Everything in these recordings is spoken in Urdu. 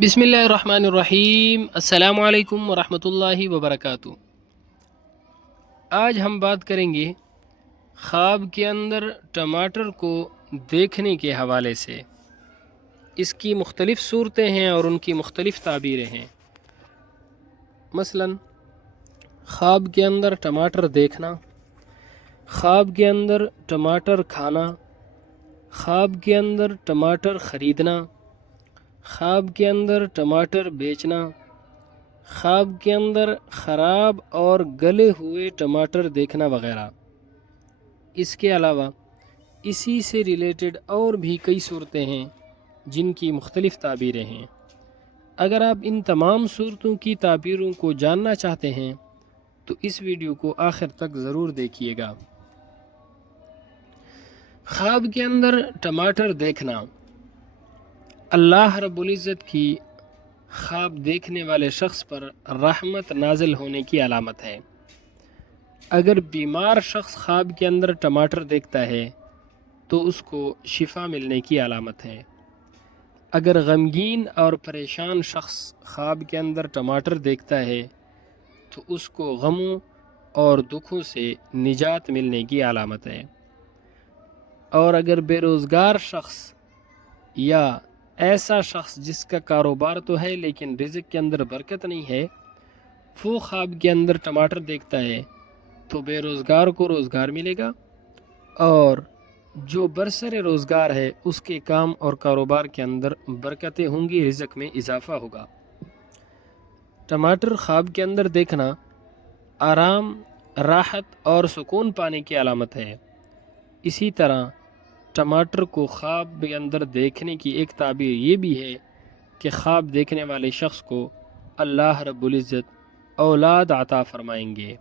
بسم اللہ الرحمن الرحیم۔ السلام علیکم ورحمۃ اللہ وبرکاتہ۔ آج ہم بات کریں گے خواب کے اندر ٹماٹر کو دیکھنے کے حوالے سے۔ اس کی مختلف صورتیں ہیں اور ان کی مختلف تعبیریں ہیں۔ مثلا خواب کے اندر ٹماٹر دیکھنا، خواب کے اندر ٹماٹر کھانا، خواب کے اندر ٹماٹر خریدنا، خواب کے اندر ٹماٹر بیچنا، خواب کے اندر خراب اور گلے ہوئے ٹماٹر دیکھنا وغیرہ۔ اس کے علاوہ اسی سے ریلیٹڈ اور بھی کئی صورتیں ہیں جن کی مختلف تعبیریں ہیں۔ اگر آپ ان تمام صورتوں کی تعبیروں کو جاننا چاہتے ہیں تو اس ویڈیو کو آخر تک ضرور دیکھیے گا۔ خواب کے اندر ٹماٹر دیکھنا اللہ رب العزت کی خواب دیکھنے والے شخص پر رحمت نازل ہونے کی علامت ہے۔ اگر بیمار شخص خواب کے اندر ٹماٹر دیکھتا ہے تو اس کو شفا ملنے کی علامت ہے۔ اگر غمگین اور پریشان شخص خواب کے اندر ٹماٹر دیکھتا ہے تو اس کو غموں اور دکھوں سے نجات ملنے کی علامت ہے۔ اور اگر بے روزگار شخص یا ایسا شخص جس کا کاروبار تو ہے لیکن رزق کے اندر برکت نہیں ہے، وہ خواب کے اندر ٹماٹر دیکھتا ہے تو بے روزگار کو روزگار ملے گا، اور جو برسر روزگار ہے اس کے کام اور کاروبار کے اندر برکتیں ہوں گی، رزق میں اضافہ ہوگا۔ ٹماٹر خواب کے اندر دیکھنا آرام، راحت اور سکون پانے کی علامت ہے۔ اسی طرح ٹماٹر کو خواب کے اندر دیکھنے کی ایک تعبیر یہ بھی ہے کہ خواب دیکھنے والے شخص کو اللہ رب العزت اولاد عطا فرمائیں گے۔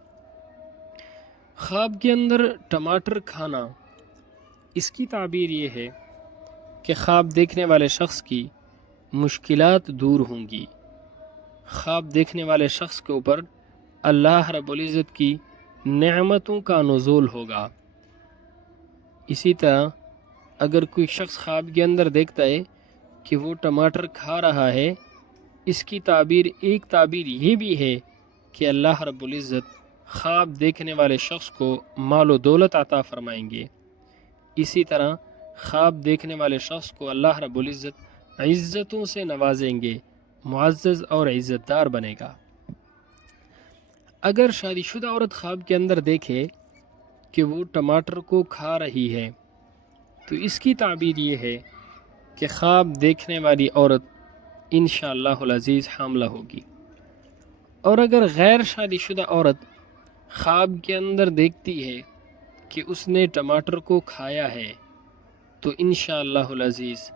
خواب کے اندر ٹماٹر کھانا، اس کی تعبیر یہ ہے کہ خواب دیکھنے والے شخص کی مشکلات دور ہوں گی۔ خواب دیکھنے والے شخص کے اوپر اللہ رب العزت کی نعمتوں کا نزول ہوگا۔ اسی طرح اگر کوئی شخص خواب کے اندر دیکھتا ہے کہ وہ ٹماٹر کھا رہا ہے، اس کی ایک تعبیر یہ بھی ہے کہ اللہ رب العزت خواب دیکھنے والے شخص کو مال و دولت عطا فرمائیں گے۔ اسی طرح خواب دیکھنے والے شخص کو اللہ رب العزت عزتوں سے نوازیں گے، معزز اور عزت دار بنے گا۔ اگر شادی شدہ عورت خواب کے اندر دیکھے کہ وہ ٹماٹر کو کھا رہی ہے تو اس کی تعبیر یہ ہے کہ خواب دیکھنے والی عورت انشاءاللہ العزیز حاملہ ہوگی۔ اور اگر غیر شادی شدہ عورت خواب کے اندر دیکھتی ہے کہ اس نے ٹماٹر کو کھایا ہے تو انشاءاللہ العزیز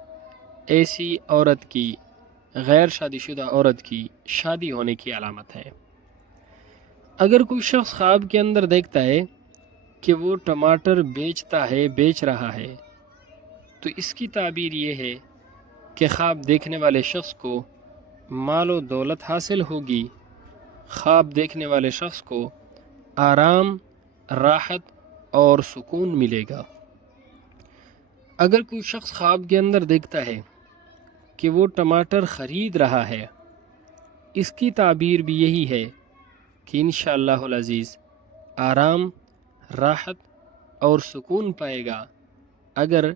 ایسی عورت کی، غیر شادی شدہ عورت کی شادی ہونے کی علامت ہے۔ اگر کوئی شخص خواب کے اندر دیکھتا ہے کہ وہ ٹماٹر بیچ رہا ہے تو اس کی تعبیر یہ ہے کہ خواب دیکھنے والے شخص کو مال و دولت حاصل ہوگی، خواب دیکھنے والے شخص کو آرام، راحت اور سکون ملے گا۔ اگر کوئی شخص خواب کے اندر دیکھتا ہے کہ وہ ٹماٹر خرید رہا ہے، اس کی تعبیر بھی یہی ہے کہ انشاءاللہ العزیز آرام، راحت اور سکون پائے گا۔ اگر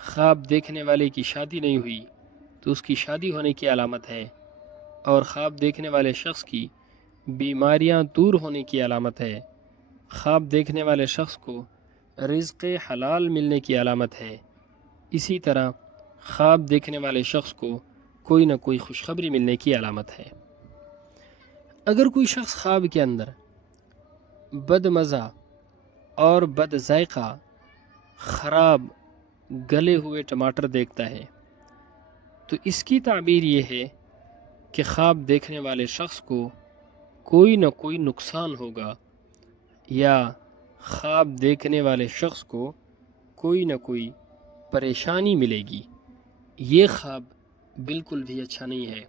خواب دیکھنے والے کی شادی نہیں ہوئی تو اس کی شادی ہونے کی علامت ہے، اور خواب دیکھنے والے شخص کی بیماریاں دور ہونے کی علامت ہے۔ خواب دیکھنے والے شخص کو رزق حلال ملنے کی علامت ہے۔ اسی طرح خواب دیکھنے والے شخص کو کوئی نہ کوئی خوشخبری ملنے کی علامت ہے۔ اگر کوئی شخص خواب کے اندر بد مزہ اور بد ذائقہ، خراب گلے ہوئے ٹماٹر دیکھتا ہے تو اس کی تعبیر یہ ہے کہ خواب دیکھنے والے شخص کو کوئی نہ کوئی نقصان ہوگا، یا خواب دیکھنے والے شخص کو کوئی نہ کوئی پریشانی ملے گی۔ یہ خواب بالکل بھی اچھا نہیں ہے۔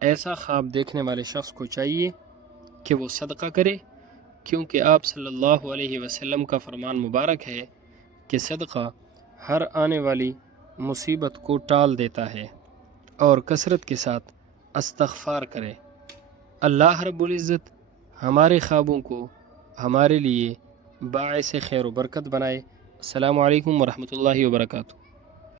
ایسا خواب دیکھنے والے شخص کو چاہیے کہ وہ صدقہ کرے، کیونکہ آپ صلی اللہ علیہ وسلم کا فرمان مبارک ہے کہ صدقہ ہر آنے والی مصیبت کو ٹال دیتا ہے اور کثرت کے ساتھ استغفار کرے۔ اللہ رب العزت ہمارے خوابوں کو ہمارے لیے باعث خیر و برکت بنائے۔ السلام علیکم ورحمۃ اللہ وبرکاتہ۔